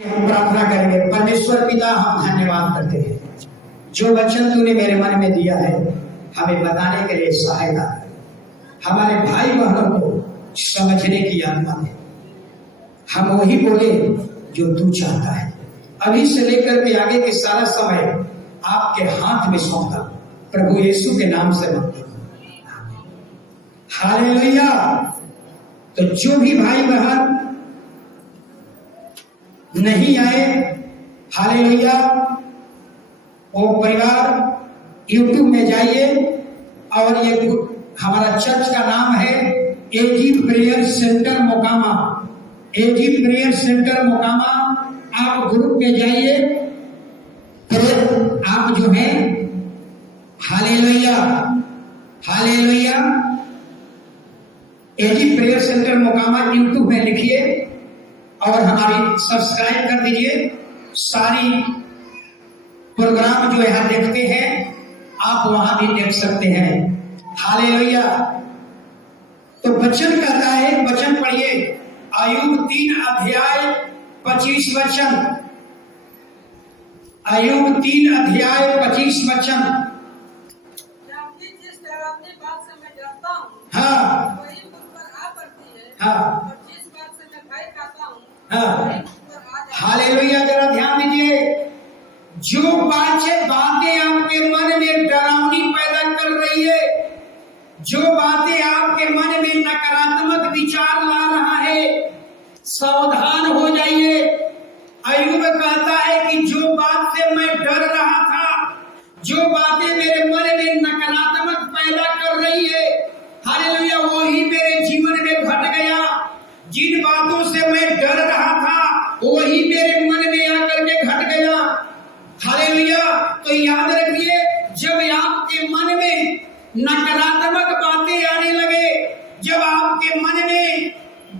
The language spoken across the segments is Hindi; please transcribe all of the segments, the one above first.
हम प्रार्थना करेंगे। परमेश्वर पिता, हम धन्यवाद करते हैं जो वचन तूने मेरे मन में दिया है, हमें बताने के लिए सहायता कर। हमारे भाई बहनों को समझने की आत्मा दे। हम वही बोले जो तू चाहता है। अभी से लेकर के आगे के सारा समय आपके हाथ में सौंपा, प्रभु यीशु के नाम से मांगता हूं, हालेलुया। तो जो भी भाई बहन नहीं आए, हालेलुया, वो परिवार यूट्यूब में जाइए और ये हमारा चर्च का नाम है एजी प्रेयर सेंटर मोकामा। एजी प्रेयर सेंटर मोकामा, आप ग्रुप में जाइए, फिर आप जो है हालेलुया हालेलुया एजी प्रेयर सेंटर मोकामा यूट्यूब में लिखिए और हमारी सब्सक्राइब कर दीजिए। सारी प्रोग्राम जो यहाँ देखते हैं आप वहां भी देख सकते हैं, हालेलुया। तो वचन कहता है, वचन पढ़िए, अय्यूब 3 अध्याय 25 वचन। अय्यूब 3 अध्याय 25 वचन। हाँ हाँ हाँ, हालेलुया। जरा ध्यान दीजिए, जो बातें आपके मन में डरावनी पैदा कर रही है, जो बातें आपके मन में नकारात्मक विचार ला रहा है, सावधान हो जाइए। अय्यूब कहता है कि जो बात से मैं डर रहा था, जो बातें मेरे मन में नकारात्मक पैदा कर रही है, हालेलुया, वही मेरे जीवन में घट गया। जिन बातों से मैं डर रहा था वही मेरे मन में आकर के घट गया, हालेलुया। तो याद रखिए, जब आपके मन में नकारात्मक बातें आने लगे, जब आपके मन में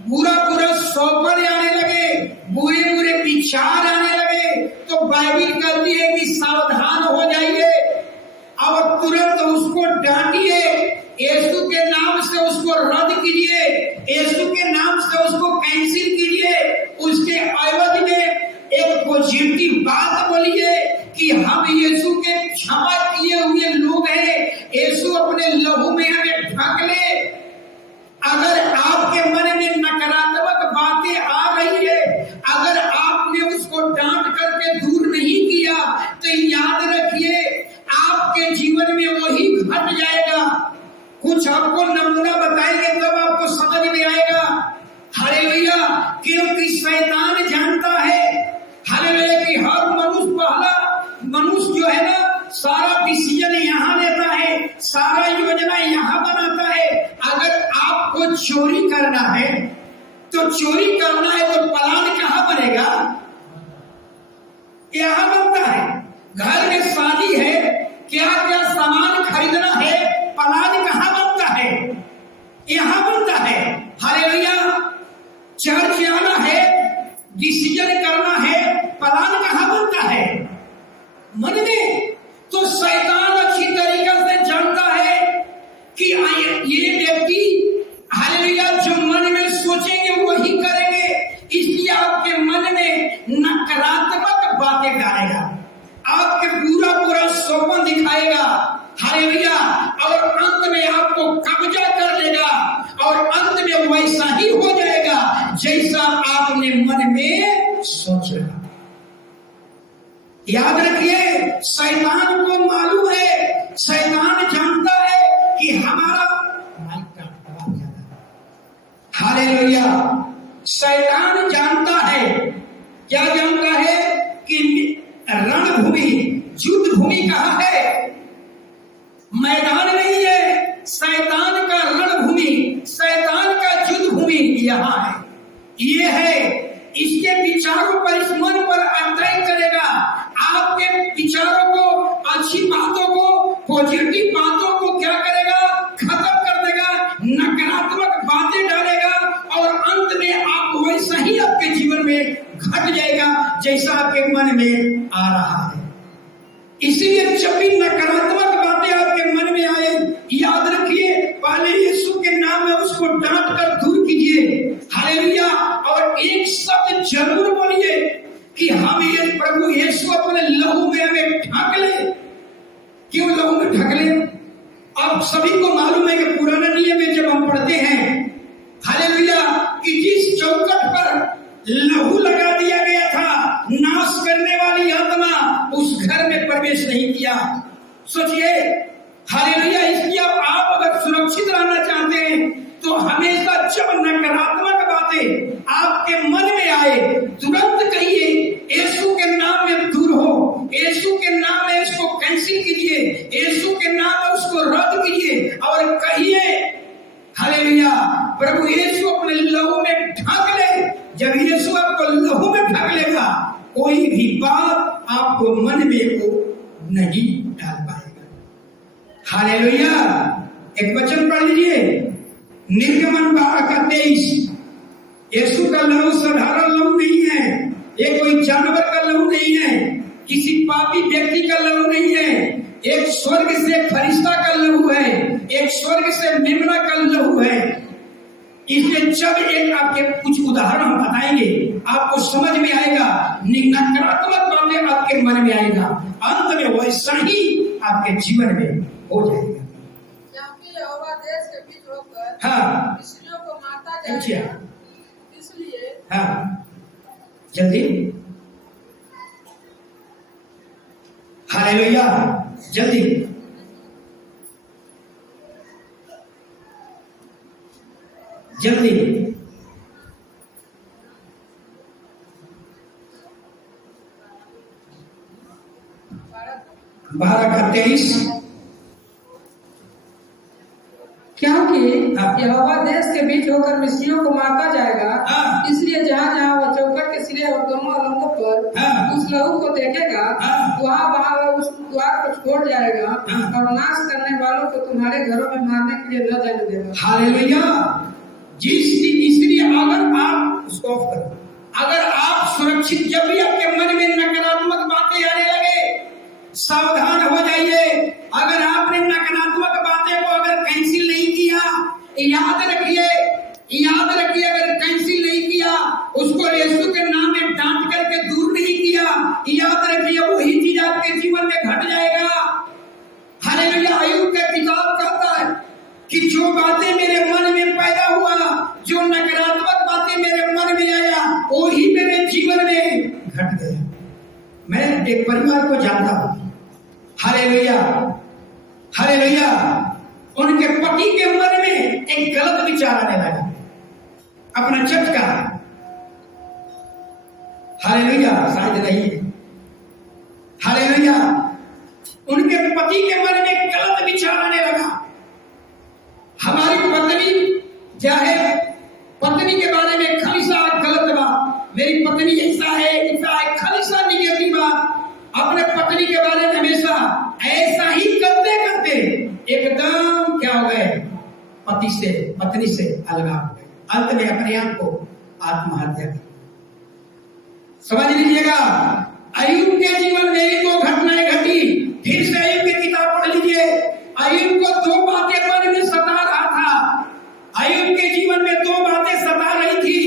बुरा सौपन आने लगे, बुरे विचार आने लगे, तो बाइबल कहती है कि सावधान हो जाइए और तुरंत उसको डांटिए, यीशु के नाम से उसको रद्द कीजिए, यीशु के नाम से उसको कैंसिल कीजिए। उसके एवज में एक पॉजिटिव बात बोलिए कि हम यीशु के क्षमा किए हुए लोग हैं, यीशु अपने लहू में हमें ढक ले। अगर आपके मन में नकारात्मक बातें आ रही है, अगर आपने उसको डांट करके दूर नहीं किया, तो याद रखिए आपके जीवन में वही घट जाएगा। कुछ आपको नमूना बताएंगे तब आपको समझ में आएगा, हालेलुया। क्योंकि शैतान जानता है, हालेलुया, कि हर मनुष्य जो है ना, सारा डिसीजन यहाँ लेता है, सारा योजना यहाँ बनाता है। अगर आपको चोरी करना है तो प्लान कहाँ बनेगा? यहाँ बनता है। घर में शादी है, क्या क्या सामान खरीदना है, प्लान कहाँ बनता है? यहाँ बनता है, हालेलुया। चर्च आना है, डिसीजन करना है, प्लान कहाँ बनता है? मन में। तो शैतान अच्छी तरीके से जानता है कि ये व्यक्ति, हालेलुया, जो मन में सोचेंगे वही करेंगे, इसलिए आपके मन में नकारात्मक बातें डालेगा, आपके बुरा सौपन दिखाएगा, हालेलुया, और अंत में आपको कब्जा कर लेगा और अंत में वैसा ही हो जाएगा जैसा आपने मन में सोचा। याद रखिए, शैतान को मालूम है, शैतान जानता है कि हमारा, हालेलुया, शैतान जानता है, क्या जानता है? कि रणभूमि, युद्ध भूमि कहाँ है? मैदान नहीं है, शैतान का रणभूमि, शैतान का युद्ध भूमि यहाँ है। ये है, इसके विचारों पर, इस मन पर अटैक करेगा। आपके विचारों को, अच्छी बातों को, पॉजिटिव बातों को क्या करेगा? खत्म कर देगा, नकारात्मक बातें डालेगा और अंत में आप वैसा ही आपके जीवन में घट जाएगा जैसा आपके मन में आ रहा है। इसीलिए जब भी नकारात्मक बातें आपके मन में आए, याद रखिए, पहले यीशु के नाम में उसको डांट कर दूर कीजिए, हालेलुया। और एक शब्द जरूर बोलिए सभी को मालूम है कि पुराना नियम में जब हम पढ़ते हैं हालेलुया कि जिस चौखट पर लहू लगा दिया गया था, नाश करने वाली आत्मा उस घर में प्रवेश नहीं किया। सोचिए हालेलुया, इसलिए आप अगर सुरक्षित रहना चाहते हैं तो हमेशा जब नकारात्मक बातें आपके मन में आए तुरंत कहिए यीशु के नाम में दूर हो, यीशु के नाम में इसको कैंसिल कीजिए, यीशु के नाम में उसको रद्द कीजिए और कहिए हालेलुया प्रभु यीशु अपने लहू में ढक ले। जब यीशु आपको लहू में ढक लेगा कोई भी बात आपको मन में वो नहीं डाल पाएगा। हालेलुया। एक वचन पढ़ लीजिए, निर्गमन 12:23। यीशु का लहू साधारण लहू नहीं है, ये कोई जानवर का लहू नहीं है, किसी पापी व्यक्ति का लहू नहीं है, एक स्वर्ग से फरिश्ता का लहू है, एक स्वर्ग से मेमना का लहू है। इसलिए जब एक आपके कुछ उदाहरण हम बताएंगे आपको समझ में आएगा, नकारात्मक बातें आपके मन में आएगा, अंत में वैसा ही आपके जीवन में हो जाएगा। देश के बीच होकर हाँ मिस्रियों को मारता जाएगा, इसलिए हाँ जल्दी हालेलुया जल्दी जल्दी 12:23। क्योंकि यहोवा देश के बीच होकर मिस्रियों को मारता जाएगा, इसलिए जहाँ जहाँ वह चौखट के सिरे और दोनों अलंगों पर उस लहू को देखेगा वहाँ वहाँ उस द्वार को छोड़ जाएगा और नाश करने वालों को तुम्हारे घरों में मारने के लिए न जाने देगा। हालेलुया। इसलिए अगर आप उसको ऑफ करो, अगर आप सुरक्षित, जब भी आपके मन में नकारात्मक बातें आने लगे सावधान हो जाइए। अगर आपने नकारात्मक बातें को अगर कैंसिल नहीं किया, याद रखिए अगर कैंसिल नहीं किया, उसको यीशु के नाम में डांट करके दूर नहीं किया, याद रखिए वही चीज आपके जीवन में घट जाएगा। हालेलुया। अय्यूब का किताब कहता है कि जो बातें मेरे मन में पैदा हुआ, जो नकारात्मक बातें मेरे मन में आया, वही मेरे जीवन में घट गया। मैं एक परिवार को जानता हूं, हालेलुया हालेलुया, उनके पति के मन में एक गलत विचार आने लगा, अपना झटका, हालेलुया शायद नहीं, हालेलुया, उनके पति के मन में गलत विचार आने लगा। हमारी पत्नी चाहे पत्नी के बारे में खालिसा गलत बात, मेरी पत्नी ऐसा है खालिसा निगेटिव बात, अपने पत्नी के बारे में हमेशा ऐसा ही करते करते एकदम क्या हो गए, पत्नी से अलग हो गए, अंत में अपने आप को आत्महत्या की। समझ लीजिएगा, अय्यूब के जीवन में ही 2 घटनाएं घटी। फिर से अय्यूब की किताब पढ़ लीजिए। अय्यूब को 2 बातें मन में सता रहा था, अय्यूब के जीवन में 2 बातें सता रही थी।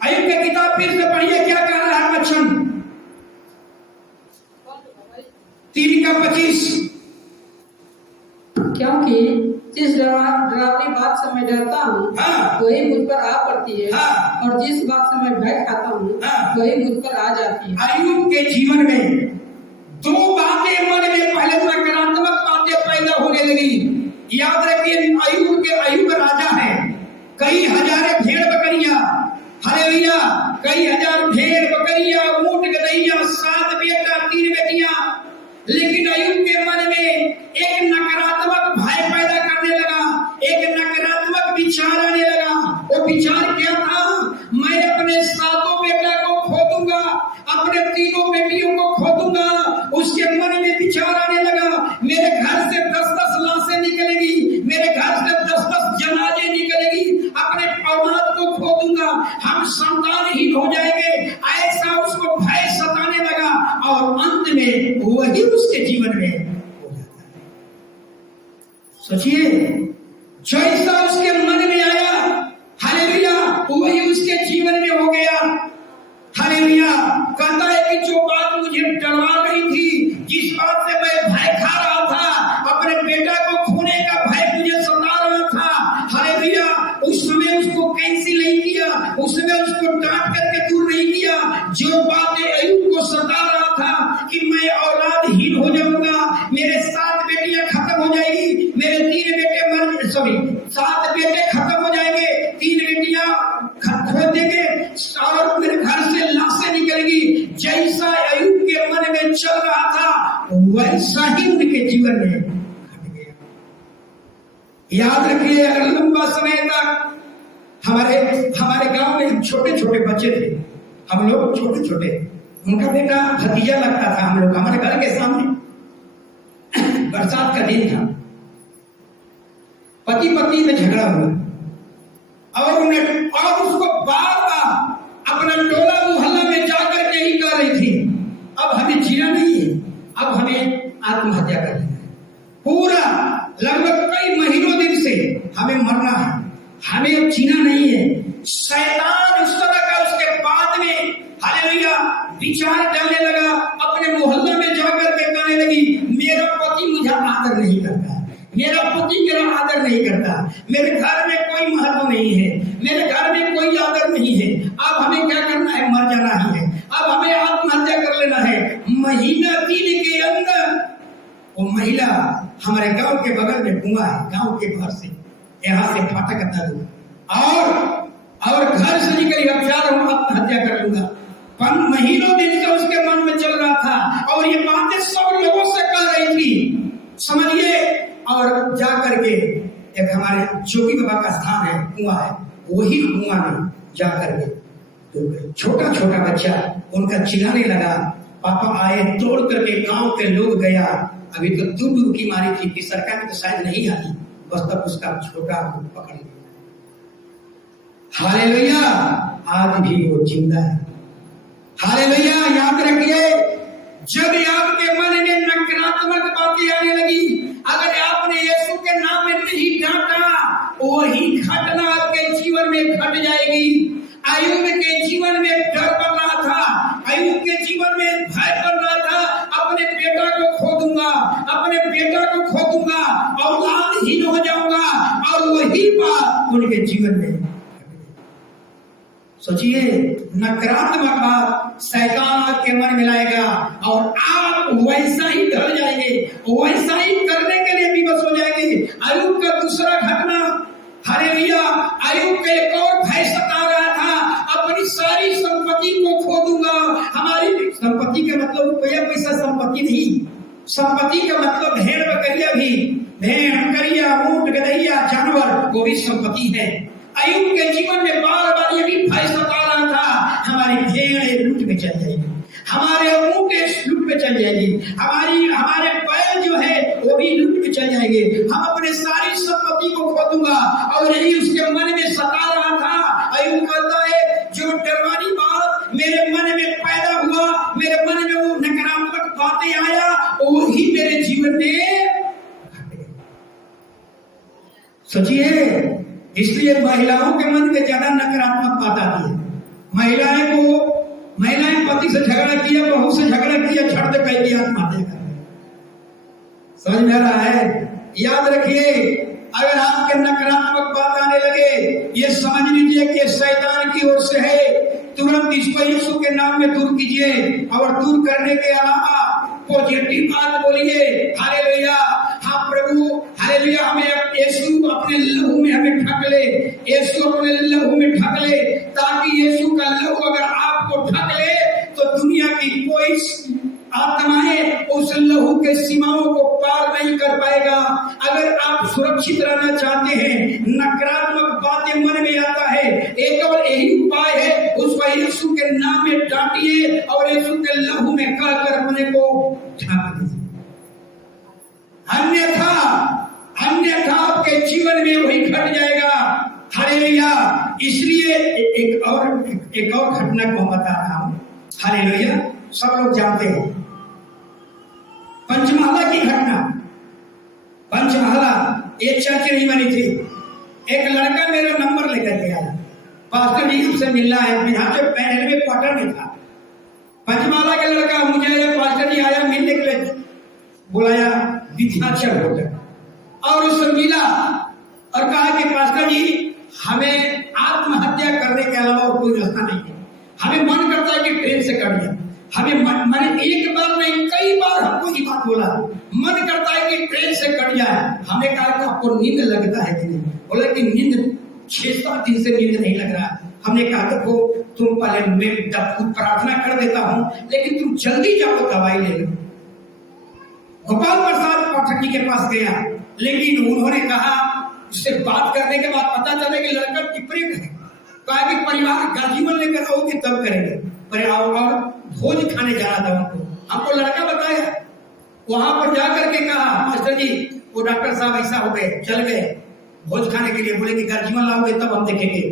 अय्यूब की किताब फिर से पढ़िए, क्या कह रहा है वचन 3:25। क्योंकि जिस डरावनी बात से मैं डरता हूँ वही मुझ पर आ पड़ती है, और जिस बात से मैं भय खाता हूँ वही मुझ पर आ जाती है। अय्यूब के जीवन में 2 बातें मन में पहले नकारात्मक बातें पैदा होने लगी। याद रखिए, अय्यूब राजा है, कई हजार भेड़ बकरियां, हालेलुया, कई हजार भेड़ बकरियां, ऊंट गदहिया, 7 बेटा 3 बेटियां। लेकिन अय्यूब के मन में एक नकारात्मक भय पैदा करने लगा, एक नकारात्मक विचार आने लगा। वो विचार क्या था? मैं अपने 7 बेटा को खो दूंगा, अपने 3 बेटियों को खो दूंगा। उसके मन में विचार आने लगा, मेरे घर से 10-10 लाशें निकलेगी, मेरे घर से 10-10 जनाजे निकलेगी, अपने औलाद को खो दूंगा, हम संतानहीन हो जाएंगे। ऐसा उसको भय सताने लगा और अंत में वही उसके जीवन में हो जाता है। सोचिए, जैसा उसके मन में आया, हालेलुया, वही उसके जीवन में हो गया। हालेलुया। कहता है कि जो बात मुझे डरवा रही थी, जिस बात से मैं जो बातें अय्यूब को सता रहा था कि मैं औलादहीन हो जाऊंगा, मेरे 7 बेटियां खत्म हो जाएगी, मेरे 3 बेटे 7 बेटे खत्म हो जाएंगे, 3 बेटियां खो देंगे और मेरे घर से लाशें निकलेगी, जैसा अय्यूब के मन में चल रहा था वैसा ही उनके जीवन में घट गया। याद रखिए, अगर लंबा समय तक हमारे गांव में छोटे छोटे बच्चे थे, हम लोग छोटे छोटे, उनका बेटा भतीजा लगता था हम लोग, हमारे घर के सामने बरसात का दिन था, पति पत्नी में झगड़ा हुआ और उसको बार बार अपना टोला मोहल्ला में जाकर के ही कह रही थी अब हमें जीना नहीं है, अब हमें आत्महत्या करनी है। पूरा लगभग कई महीनों दिन से हमें मरना है, हमें अब जीना नहीं है। शैतान उस तरह का उसके बाद में हालेलुया विचार डालने लगा, अपने मोहल्ला में जाकर के कहने लगी मेरा पति मुझे आदर नहीं करता, मेरा पति मेरा आदर नहीं करता, मेरे घर में कोई महत्व नहीं है, मेरे घर में कोई आदर नहीं है, अब हमें क्या करना है, मर जाना ही है, अब हमें आत्महत्या कर लेना है। महीना 3 के अंदर वो महिला हमारे गांव के बगल में कुआं है, गांव के बाहर से यहाँ से फाटक दूर और घर से निकली आत्महत्या कर लूंगा। महीनों दिन से उसके मन में चल रहा था और ये बातें सब लोगों से कह रही थी, समझिए। और जा करके एक हमारे जोगी बाबा का स्थान है, कुआं है, वही कुआं में जा करके तो छोटा छोटा बच्चा उनका चिल्लाने लगा, पापा आए, तोड़ करके गांव के लोग गया, अभी तो दूर की मारी थी कि सरकार में तो शायद नहीं आती, बस तब उसका छोटा पकड़ लिया। हालेलुया, आज भी वो जिंदा है। हालेलुया, याद रखिए, जब आपके मन में नकारात्मक बातें आने लगी, अगर आपने यीशु के नाम में नहीं डांटा, वही घटना आपके जीवन में घट जाएगी। अय्यूब के जीवन में डर बन रहा था, अय्यूब के जीवन में भय बन रहा था, अपने बेटा को खो दूंगा, अपने बेटा को खो दूंगा, औलादहीन हो जाऊंगा, और वही बात उनके जीवन में। सोचिए, नकारात्मक बात शैतान आपके मन में लाएगा और आप वैसा ही ढल जाएंगे, वैसा ही करने के लिए विवश हो जाएंगे। अय्यूब का दूसरा घटना, हालेलुया, अय्यूब का एक और भय सता रहा था, अपनी सारी संपत्ति को खो दूंगा। हमारी संपत्ति का मतलब रुपया पैसा संपत्ति नहीं, संपत्ति का मतलब भेड़ बकरिया भी, भेड़ बकरिया ऊंट गदहिया जानवर वो भी संपत्ति है। अय्यूब के जीवन में बार बार ये भी भय सता रहा था, हमारी भेड़ लूट में चल जाएगी, हमारे ऊंट लूट में चल जाएगी, हमारे बैल जो है वो भी लूट में चल जाएंगे, हम अपने सारी संपत्ति को खो दूंगा। और यही उसके मन में सता रहा था। अय्यूब कहता है, जो डरवानी बात मेरे मन में पैदा हुआ, मेरे मन में वो नकारात्मक बातें आया, वही मेरे जीवन में। सोचिए, इसलिए महिलाओं के मन में ज्यादा नकारात्मक बात आती है। महिलाएं पति से झगड़ा किया, बहू से झगड़ा किया, झट से कह दिया आत्महत्या कर। समझ में आ रहा है? याद रखिए, अगर आपके नकारात्मक बात आने लगे, ये समझ लीजिए कि शैतान की ओर से है। तुरंत इसको यीशु के नाम में दूर कीजिए, और दूर करने के अलावा पॉजिटिव बात बोलिए। हालेलुया, हाँ प्रभु, हालेलुया, हमें यीशु अपने लहू में हमें ढक ले, यीशु अपने लहू में ढक ले, ताकि यीशु का लहू अगर आपको ढक ले तो दुनिया की कोई आत्माएं उस लहू के सीमाओं को पार नहीं कर पाएगा। अगर आप सुरक्षित रहना चाहते हैं, नकारात्मक बातें मन में आता है, एक और यही उपाय है, उसको यीशु के नाम में डांटिए और यीशु के लहू में कहकर अपने को ढांक दीजिए। अन्यथा आपके जीवन में वही घट जाएगा। हालेलुया, इसलिए एक और घटना को बता रहा हूं। हालेलुया, सब लोग जानते हैं पंचमहला की घटना। पंचमहला एक चर्च नहीं बनी थी। एक लड़का मेरा नंबर लेकर के आया, पास्टर जी से मिलना है, यहाँ पे रेलवे क्वार्टर में था। पंचमहला का लड़का मुझे पास्टर जी आया मिलने के लिए, बुलाया विद्याचल होटल, और उससे मिला और कहा कि पास्टर जी, हमें आत्महत्या करने के अलावा कोई रास्ता नहीं है, हमें मन करता है कि ट्रेन से कट जाए, हमें मन एक बार नहीं कई बार हमको ये बात बोला, मन करता है कि ट्रेन से कट जाए। हमने कहा कि आपको नींद लगता है कि नहीं? बोला कि नींद 6-7 दिन से नींद नहीं लग रहा। हमने कहा देखो तुम पहले मैं प्रार्थना कर देता हूं, लेकिन तुम जल्दी जाओ दवाई ले लो। गोपाल प्रसाद पाठक जी के पास गया, लेकिन उन्होंने कहा, उससे बात करने के बाद पता चला कि लड़का डिप्रेस है। कहा कि परिवार का जीवन लेकर रहोगे तब करेंगे। पर और भोज खाने जाना था उनको, हमको लड़का बताया। वहां पर जाकर के कहा मास्टर जी वो डॉक्टर साहब ऐसा हो गए, चल गए भोज खाने के लिए। बोले कि घर जीवन लाओगे तब हम देखेंगे।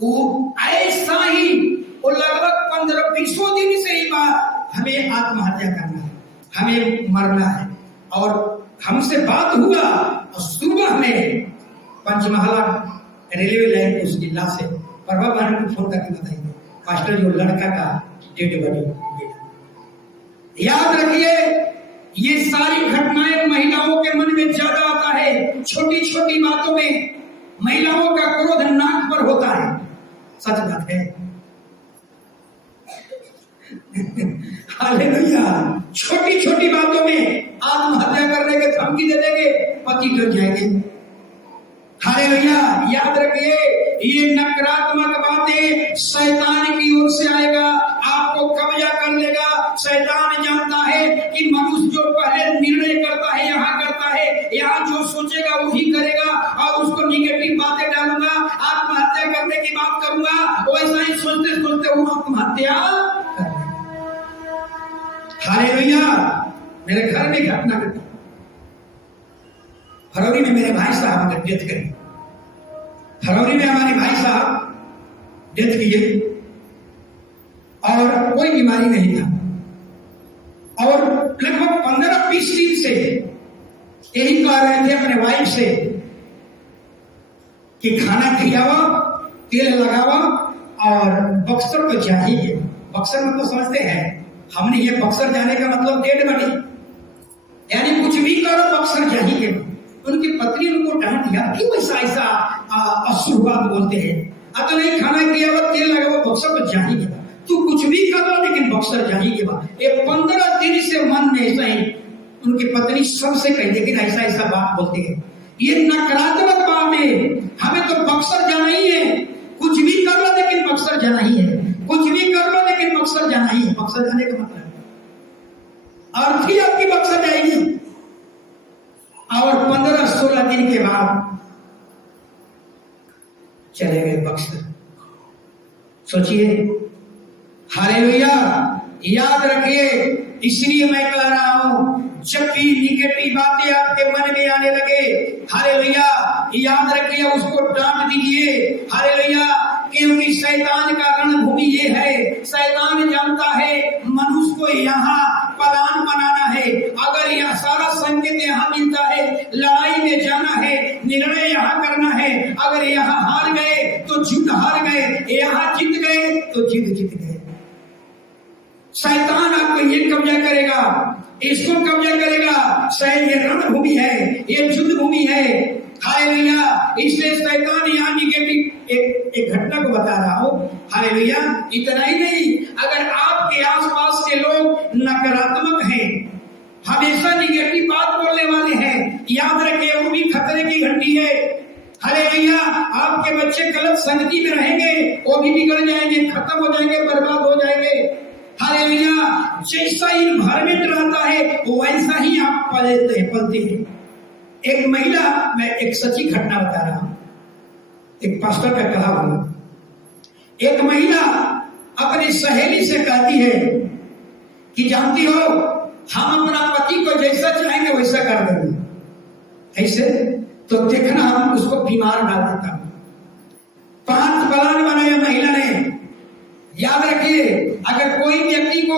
वो ऐसा ही वो लगभग 15-20 दिन से ही बात, हमें आत्महत्या करना है, हमें मरना है। और हमसे बात हुआ और सुबह में पंचमहला रेलवे लाइन पे उसकी लाश है। प्रभा बहन को फोन करके बताएंगे मास्टर जो लड़का का डेड बॉडी। याद रखिए ये सारी घटनाएं महिलाओं के मन में ज्यादा आता है। छोटी छोटी बातों में महिलाओं का क्रोध नाक पर होता है, सच बात है। हालेलुया। छोटी छोटी बातों में आत्महत्या करने के धमकी दे देंगे, पति डर जाएंगे। हालेलुया। याद रखिए ये नकारात्मक बातें शैतान की ओर से आएगा, आपको कब्जा कर लेगा। शैतान जानता है कि मनुष्य जो पहले निर्णय करता है यहाँ करता है, यहाँ जो सोचेगा वही करेगा, और उसको निगेटिव बातें डालूंगा, आत्महत्या करने की बात करूंगा, वैसा ही सोचते सोचते वो आत्महत्या कर। हालेलुया। मेरे घर में घटना घटी, फरवरी में मेरे भाई साहब ने डेथ करी। फरवरी में हमारे भाई साहब डेथ किए और कोई बीमारी नहीं था। और लगभग 15-20 दिन से यही कह रहे थे अपने वाइफ से कि खाना खिलावा, तेल लगावा और बक्सर को चाहिए। बक्सर मतलब समझते हैं हमने, ये बक्सर जाने का मतलब डेड बॉडी, यानी कुछ भी करो बक्सर चाहिए। उनकी पत्नी उनको डांट दिया, क्यों ऐसा अशुभ बात बोलते हैं? अब नहीं खाना किया हुआ तेल लगा हुआ बक्सर को चाहिए, तू कुछ भी कर लो लेकिन बक्सर चाहिए। ये 15 दिन से मन में ऐसा ही उनकी पत्नी सबसे कही, लेकिन ऐसा ऐसा बात बोलते हैं। ये नकारात्मक बात है। हमें तो बक्सर जाना ही है, कुछ भी कर लो लेकिन बक्सर जाना ही है, कुछ भी कर लो लेकिन बक्सर जाना ही है। बक्सर जाने का मतलब अर्थ ही आपकी बक्सर जाएगी। और 15-16 दिन के बाद चले गए बक्सर। सोचिए। हालेलुया। याद रखिए, इसलिए मैं कह रहा हूं जब भी निगेटिव बातें आपके मन में आने लगे, हालेलुया, याद रखिए उसको डांट दीजिए। हालेलुया। क्योंकि शैतान का रणभूमि ये है, शैतान जानता है मनुष्य को यहाँ पलायन बनाना है। अगर यह सारा संकेत यहाँ मिलता है, लड़ाई में जाना है, निर्णय यहाँ करना है, अगर यहाँ हार गए तो युद्ध हार गए, यहाँ जीत गए तो जीत जीत गए। शैतान आपको ये कब्जा करेगा, इसको कब्जा करेगा। शायद ये रणभूमि है, ये युद्ध भूमि है। हालेलुया। इसलिए शैतान यहाँ निगेटिव एक घटना को बता रहा हूं। हालेलुया। इतना ही नहीं, अगर आपके आसपास के लोग नकारात्मक हैं, हमेशा निगेटिव बात बोलने वाले हैं, याद रखिए वो भी खतरे की घंटी है। हालेलुया। आपके बच्चे गलत संगति में रहेंगे, वो भी बिगड़ जाएंगे, खत्म हो जाएंगे, बर्बाद हो जाएंगे। हालेलुया। जैसा इन्वायरमेंट रहता है वैसा ही आप पलते हैं। एक महिला, मैं एक सच्ची घटना बता रहा हूं, एक पास्टर का कहा हुआ। एक महिला अपनी सहेली से कहती है कि जानती हो हम अपना पति को जैसा चाहेंगे वैसा कर देंगे, ऐसे तो देखना हम उसको बीमार डाल देता। 5 प्लान बनाया महिला ने। याद रखिए, अगर कोई व्यक्ति को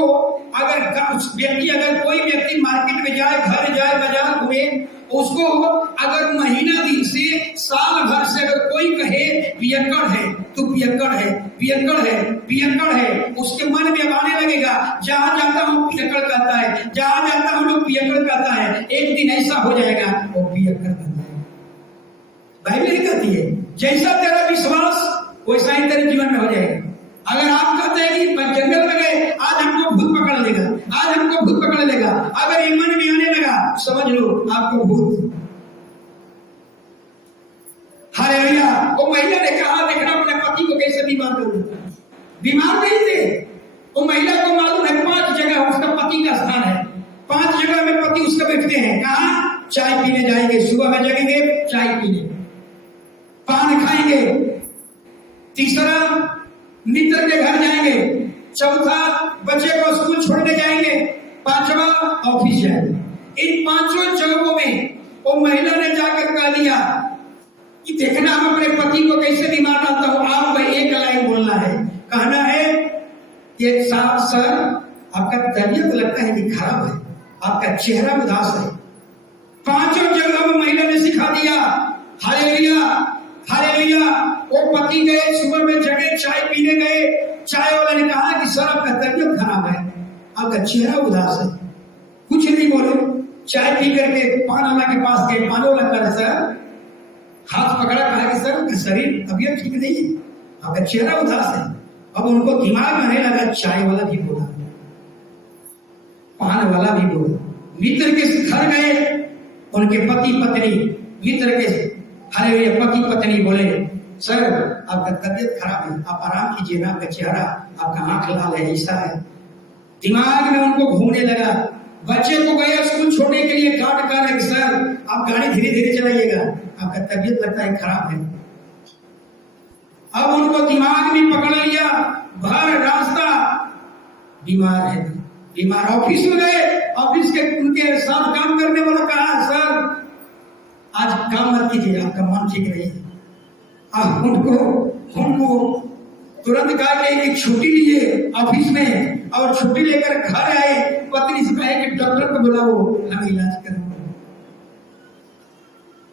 अगर कोई व्यक्ति मार्केट में जाए, घर जाए, बाजार घूमे, उसको अगर महीना दिन से साल भर से अगर कोई कहे पियक्कड़ है, तू पियक्कड़ है, पियक्कड़ है, पियक्कड़ है, उसके मन में आने लगेगा। जहां जाता हूं पियक्कड़ कहता है, जहां जाता हूं लोग पियक्कड़ कहता है। एक दिन ऐसा हो जाएगा वो पियक्कड़ कहता है। बाइबल कहती है जैसा तेरा विश्वास वैसा ही तेरे जीवन में हो जाएगा। अगर आप कहते हैं कि जंगल में गए, आज हमको भूत पकड़ लेगा, आज हमको भूत पकड़ लेगा, अगर ये मन में आने लगा, समझ लो आपको भूत। हालेलुया। वो महिला ने कहा, देखना अपने पति को कैसे बीमार कर देता। बीमार नहीं थे, वो महिला को मालूम है 5 जगह उसका पति का स्थान है, 5 जगह में पति उसका बैठते हैं। कहा? चाय पीने जाएंगे, सुबह में जगेंगे चाय पीने, पान खाएंगे, तीसरा मित्र के घर जाएंगे, चौथा बच्चे को स्कूल छोड़ने जाएंगे, 5वां ऑफिस जाएंगे। इन 5 जगहों में वो महिला ने जाकर कह दिया कि देखना हम अपने पति को कैसे बीमार लाता हूं। आपको एक लाइन बोलना है, कहना है कि सर आपका तबीयत लगता है कि खराब है, आपका चेहरा उदास है। 5 जगह में महिला ने सिखा दिया। Hallelujah, hallelujah. वो पति गए, सुबह में जगे, चाय पीने गए, चाय वाला ने कहा कि सर आपका तबीयत खराब है, आपका चेहरा उदास है। कुछ नहीं बोले, चाय पी करके पान वाला के पास गए, पान वाला कर सर हाथ पकड़ा, कहा कि सर आपका शरीर तबीयत ठीक नहीं है, आपका चेहरा उदास है। अब उनको दिमाग में आने लगा, चाय वाला भी बोला, पान वाला भी बोला। मित्र के घर गए, उनके पति पत्नी, मित्र के हालेलुया पति पत्नी बोले, सर आपका तबीयत खराब है, आप आराम कीजिए ना, आपका चेहरा, आपका आंख लाल है, ऐसा है। दिमाग में उनको घूमने लगा। बच्चे को गए स्कूल छोड़ने के लिए, काट कर है कि सर आप गाड़ी धीरे धीरे चलाइएगा, आपका तबीयत लगता है खराब है। अब उनको दिमाग में पकड़ लिया, भर रास्ता बीमार है, बीमार। ऑफिस में गए, ऑफिस के उनके साथ काम करने वाला कहा, सर आज काम मत कीजिए, आपका मन ठीक नहीं है। अब उनको तुरंत कहा कि छुट्टी लीजिए ऑफिस में, और छुट्टी लेकर घर आए। पत्नी से कहे कि डॉक्टर को बुलाओ, हम इलाज करेंगे।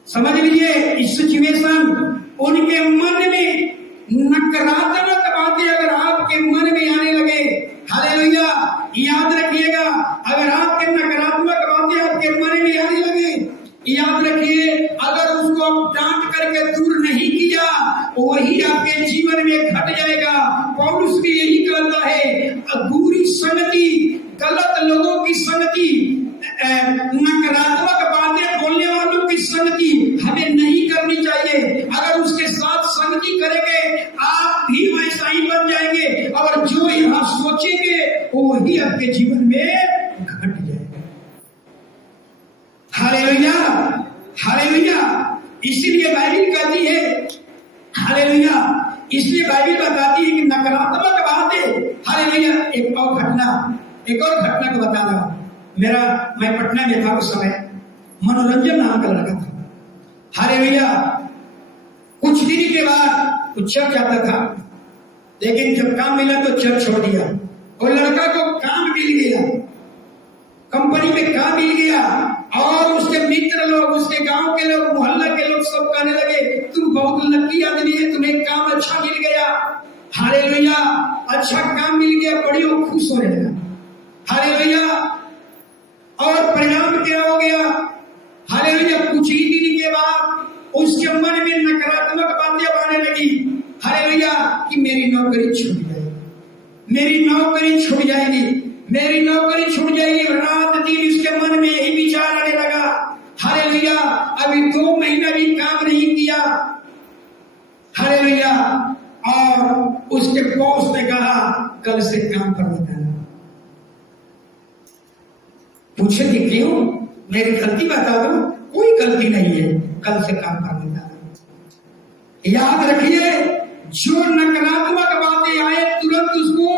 समझ लीजिए इस सिचुएशन, उनके मन में नकारात्मक बातें अगर आपके मन में आने लगे, हालेलुया, याद रखिएगा, अगर आपके नकारात्मक बातें आपके मन में आने लगे, याद रखिए, अगर उसको आप डांट करके दूर नहीं किया, वही आपके जीवन में घट जाएगा। पौलुस भी यही कहता है, बुरी संगति, गलत लोगों की संगति, नकारात्मक बातें बोलने वालों की संगति हमें नहीं करनी चाहिए। अगर उसके साथ संगति करेंगे, आप भी वैसा ही बन जाएंगे, और जो यहाँ सोचेंगे वही आपके जीवन में घट जाएगा। Hallelujah, hallelujah. इसीलिए बाइबल कहती है, हालेलुया, इसलिए बाइबल बताती है कि नकारात्मक बातें, हालेलुया। एक और घटना को बता रहा हूं। मैं पटना में था उस समय, मनोरंजन नाम का लड़का था, हालेलुया। कुछ दिन के बाद वो चर्च आता था, लेकिन जब काम मिला तो चर्च छोड़ दिया। और लड़का को काम मिल गया, कंपनी में काम मिल गया, और उसके मित्र लोग, उसके गांव के लोग, मोहल्ला के लोग सब कहने लगे, तुम बहुत लकी आदमी है, तुम्हें काम अच्छा मिल गया। हालेलुया, अच्छा काम मिल गया, बड़ी वो खुश होने लगा। हालेलुया। और परिणाम क्या हो गया? हालेलुया, कुछ ही दिन के बाद उसके मन में नकारात्मक बातें आने लगी। हालेलुया, कि मेरी नौकरी छूट जाएगी, मेरी नौकरी छूट जाएगी, मेरी नौकरी छूट जाएगी। रात दिन उसके मन में यही विचार आने लगा। हालेलुया, अभी 2 महीना भी काम नहीं किया। हालेलुया। और उसके बॉस ने कहा, कल से काम पर मत आना। पूछे कि क्यों? मेरी गलती बता दो। कोई गलती नहीं है, कल से काम पर मत आना। याद रखिए, जो नकारात्मक बातें आए, तुरंत उसको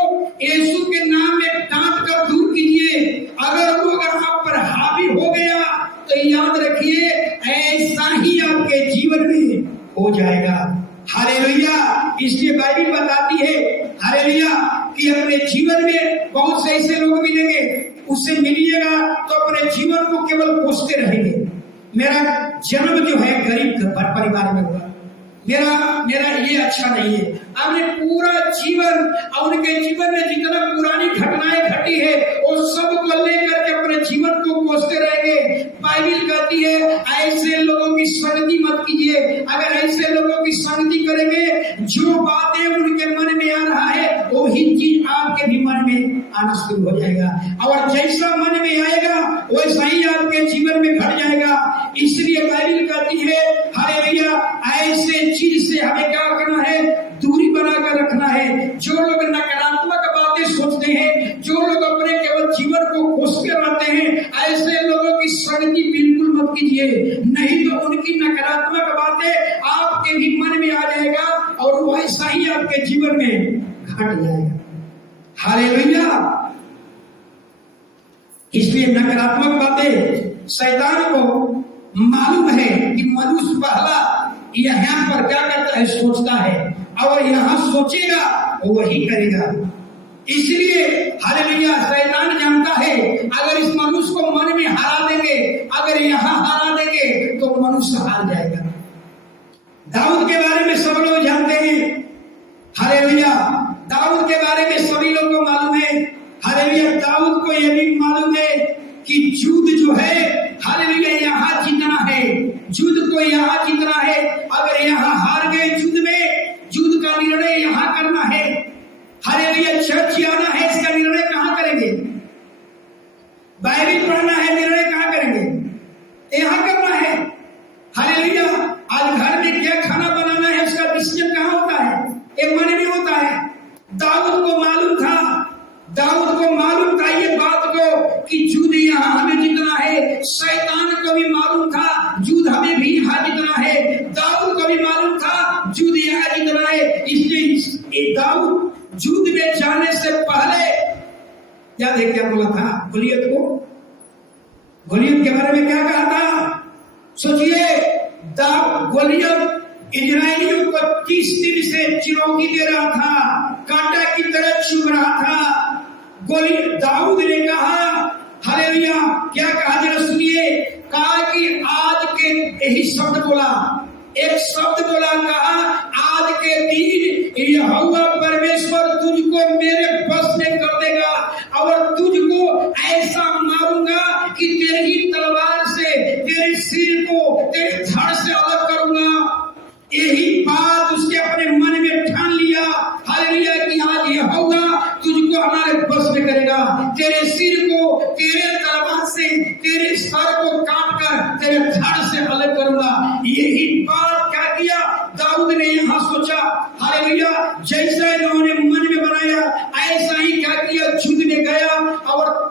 यीशु के नाम में डांट कर दूर कीजिए। अगर वो आप पर हावी हो गया तो याद रखिए, ऐसा ही आपके जीवन में हो जाएगा। हालेलुया। इसलिए बाइबल बताती है, हालेलुया, कि अपने जीवन में बहुत से ऐसे लोग मिलेंगे, उससे मिलिएगा तो अपने जीवन को केवल कोसते रहेंगे। मेरा जन्म जो है गरीब परिवार में हुआ, मेरा ये अच्छा नहीं है। आपने पूरा जीवन, उनके जीवन में जितना पुरानी घटनाएं घटी है, वो सब को लेकर के अपने जीवन को कोसते रहेंगे। बाइबल कहती है, ऐसे लोगों की संगति मत कीजिए। अगर ऐसे लोगों की संगति करेंगे, जो बातें उनके मन में आ रहा है शुरू हो जाएगा। और जैसा मन में आएगा वैसा ही आपके जीवन में घट जाएगा। इसलिए बाइबल कहती है हालेलुया, ऐसे चीज से हमें क्या करना है, दूरी बनाकर रखना है। जो लोग नकारात्मक बातें सोचते हैं, जो लोग अपने केवल जीवन को कोसते रहते हैं, ऐसे लोगों की संगति बिल्कुल मत कीजिए, नहीं तो उनकी नकारात्मक बातें आपके भी मन में आ जाएगा और वैसा ही आपके जीवन में घट जाएगा। हालेलुया। इसलिए नकारात्मक बातें शैतान को मालूम है कि मनुष्य पहला यहाँ पर क्या करता है, सोचता है, और यहाँ सोचेगा वही करेगा। इसलिए हालेलुया, शैतान जानता है अगर इस मनुष्य को मन में हरा देंगे, अगर यहाँ हरा देंगे तो मनुष्य हार जाएगा। दाऊद के बारे में सब लोग जानते हैं। हालेलुया, दाऊद के बारे में सभी लोगों को मालूम है। हालेलुया, दाऊद को यह भी मालूम है कि युद्ध जो है हालेलुया यहाँ जीतना है, युद्ध को यहाँ जीतना है। अगर यहाँ हार गए युद्ध में, युद्ध का निर्णय यहाँ करना है। हालेलुया, चर्च आना है, इसका निर्णय कहाँ करेंगे? बाइबल पढ़ना है, निर्णय कहाँ करेंगे? यहाँ करना है। हालेलुया, आज घर में क्या खाना बनाना है उसका डिसीजन कहाँ होता है? एक मन में होता है। दाऊद को मालूम था, दाऊद को मालूम था ये बात को कि युद्ध यहाँ हमें जीतना है। शैतान को भी मालूम था युद्ध हमें भी यहाँ जीतना है। दाऊद को भी मालूम था युद्ध यहाँ जीतना है। इसलिए दाऊद युद्ध में जाने से पहले याद है क्या बोला था गोलियत को? गोलियत के बारे में क्या कहा था? सोचिए, गोलियत इजराइलियों को 30 दिन से चिरौंगी दे रहा था, कांटा की तरह चुभ रहा था। दाऊद ने कहा हालेलुया, क्या कहा जरा सुनिए, कहा कि आज के यही शब्द बोला, एक शब्द बोला, कहा आज के दिन यहोवा परमेश्वर तुझको मेरे बस में कर देगा और तुझको ऐसा मारूंगा कि तेरी तलवार से तेरे सिर को तेरे धड़ से अलग करूंगा। यही बात उसके अपने मन में ठान लिया हालेलुया कि आज यहोवा तुझको हमारे बस में करेगा, तेरे सिर को तेरे तलवार से तेरे सर को काट कर तेरे धड़ से अलग करूंगा। यही बात क्या किया दाऊद ने यहाँ सोचा हालेलुया, जैसा इन्होंने मन में बनाया ऐसा ही क्या किया, युद्ध में गया और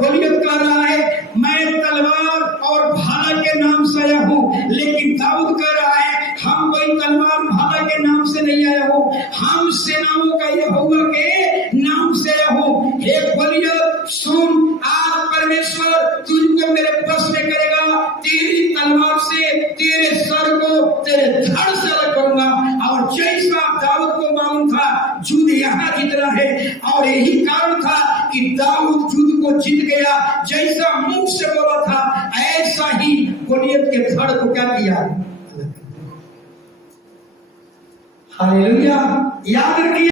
गोलियत कर रहा है मैं तलवार और भाला के नाम से आया हूँ, लेकिन दाऊद कह रहा है हम कोई तलवार भाला के नाम से नहीं आया हूँ, हम सेनाओं का यहोवा के नाम से आया हूँ। हे गोलियत सुन, आज परमेश्वर तुझको मेरे बस में करेगा, तेरी तलवार से तेरे सर को तेरे धड़ से अलग करूंगा। और जैसा दाऊद को मालूम था युद्ध यहाँ जीतना है, और यही कारण था कि दाऊद युद्ध को जीत गया। जैसा मुंह से बोला था ऐसा ही गोलियत के धड़ को क्या किया। हालेलुया, याद रखिए।